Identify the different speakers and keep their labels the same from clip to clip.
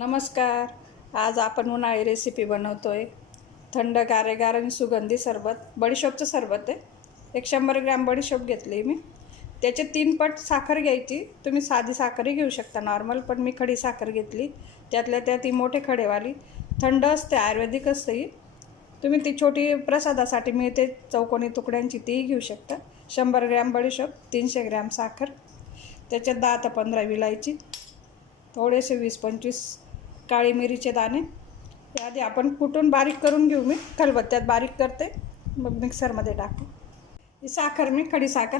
Speaker 1: नमस्कार. आज आपण उन्हाळी रेसिपी बनवतो आहे थंड गारेगार आणि सुगंधी सरबत बडीशोपचं सरबत आहे. एक शंभर ग्रॅम बडीशोप घेतली मी. त्याचे तीन पट साखर घ्यायची. तुम्ही साधी साखरही घेऊ शकता नॉर्मल पण मी खडी साखर घेतली. त्यातल्या त्या ती मोठे खडेवाली. थंड असते आयुर्वेदिक असते ही. तुम्ही ती छोटी प्रसादासाठी मिळते चौकोनी तुकड्यांची तीही घेऊ शकता. शंभर ग्रॅम बडीशोप तीनशे ग्रॅम साखर. त्याच्यात दहा ते पंधरा विलायची. थोडेसे वीस पंचवीस काळी मिरीचे दाणे. याआधी आपण कुटून बारीक करून घेऊ मी. खलबत्त्यात बारीक करते. मग मिक्सरमध्ये टाकू. ही साखर मी खडी साखर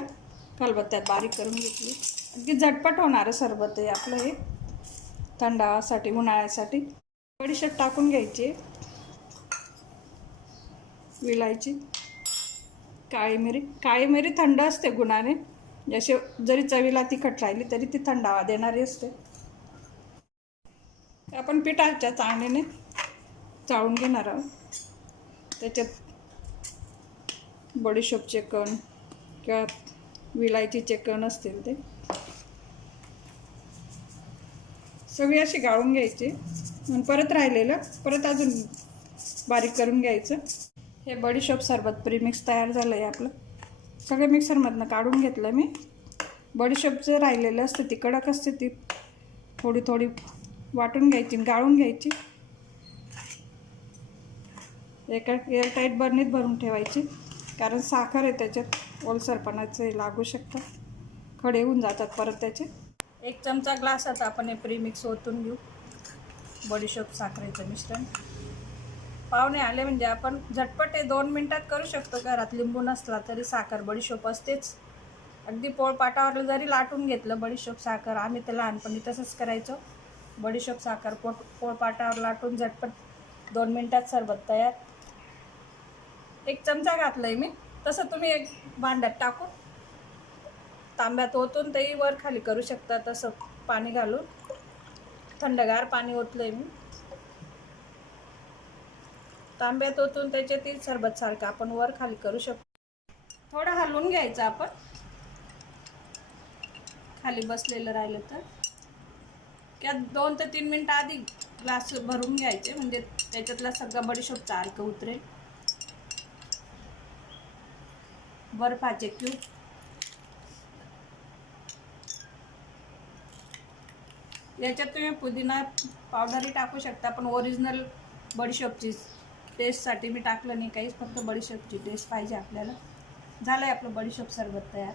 Speaker 1: खलबत्त्यात बारीक करून घेतली. अगदी झटपट होणारं सरबत आहे आपलं हे. थंडासाठी उन्हाळ्यासाठी. बडीशेप टाकून घ्यायची. विलायची. काळी मिरी. काळी मिरी थंड असते गुणाने. जसे जरी चवीला तिखट राहिली तरी ती थंडावा देणारी असते. आपण पिठाच्या चाळणीने चाळून घेणार आहोत. त्याच्यात बडीशोपचे कण किंवा विलायचीचे कण असतील ते. सगळी अशी गाळून घ्यायची. मग परत राहिलेलं परत अजून बारीक करून घ्यायचं. हे बडीशोप सरबत प्रीमिक्स तयार झालं आहे आपलं. सगळे मिक्सरमधनं काढून घेतलं मी. बडीशोप जे राहिलेलं असते ती कडक असते ती. थोडी थोडी वाटून घ्यायची गाळून घ्यायची. एका एअरटाईट बर्नीत भरून ठेवायची. कारण साखर आहे त्याच्यात ओलसरपणाचं हे लागू शकतं खडे होऊन जातात परत त्याचे. एक चमचा ग्लासात आपण हे प्रीमिक्स ओतून घेऊ. बडीशोप साखरेचं मिश्रण. पाहुणे आले म्हणजे आपण झटपट हे दोन मिनटात करू शकतो. घरात लिंबू नसला तरी साखर बडीशोप असतेच. अगदी पोळपाटावर जरी लाटून घेतलं बडीशोप साखर आम्ही तर लहानपणी तसंच करायचो. बडीशोप साखर पोट पोळपाटावर लाटून झटपट दोन मिनटात सरबत तयार. एक चमचा घातलाय मी. तसं तुम्ही एक भांड्यात टाकून तांब्यात ओतून तेही वर खाली करू शकता तसं पाणी घालून. थंडगार पाणी ओतलंय मी. तांब्यात ओतून त्याच्यातही सरबत सारखं आपण वर खाली करू शकतो. थोडं हलवून घ्यायचं आपण. खाली बसलेलं राहिलं तर. त्यात दोन ते तीन मिनटं आधी ग्लास भरून घ्यायचे म्हणजे त्याच्यातला सगळा बडीशोपचा अर्क उतरेल. बर्फाचे क्यूब याच्यात तुम्ही पुदिना पावडरही टाकू शकता पण ओरिजिनल बडीशोपची टेस्टसाठी मी टाकलं नाही काहीच फक्त बडीशोपची टेस्ट पाहिजे आपल्याला. झालं आहे आपलं बडीशोप सरबत तयार.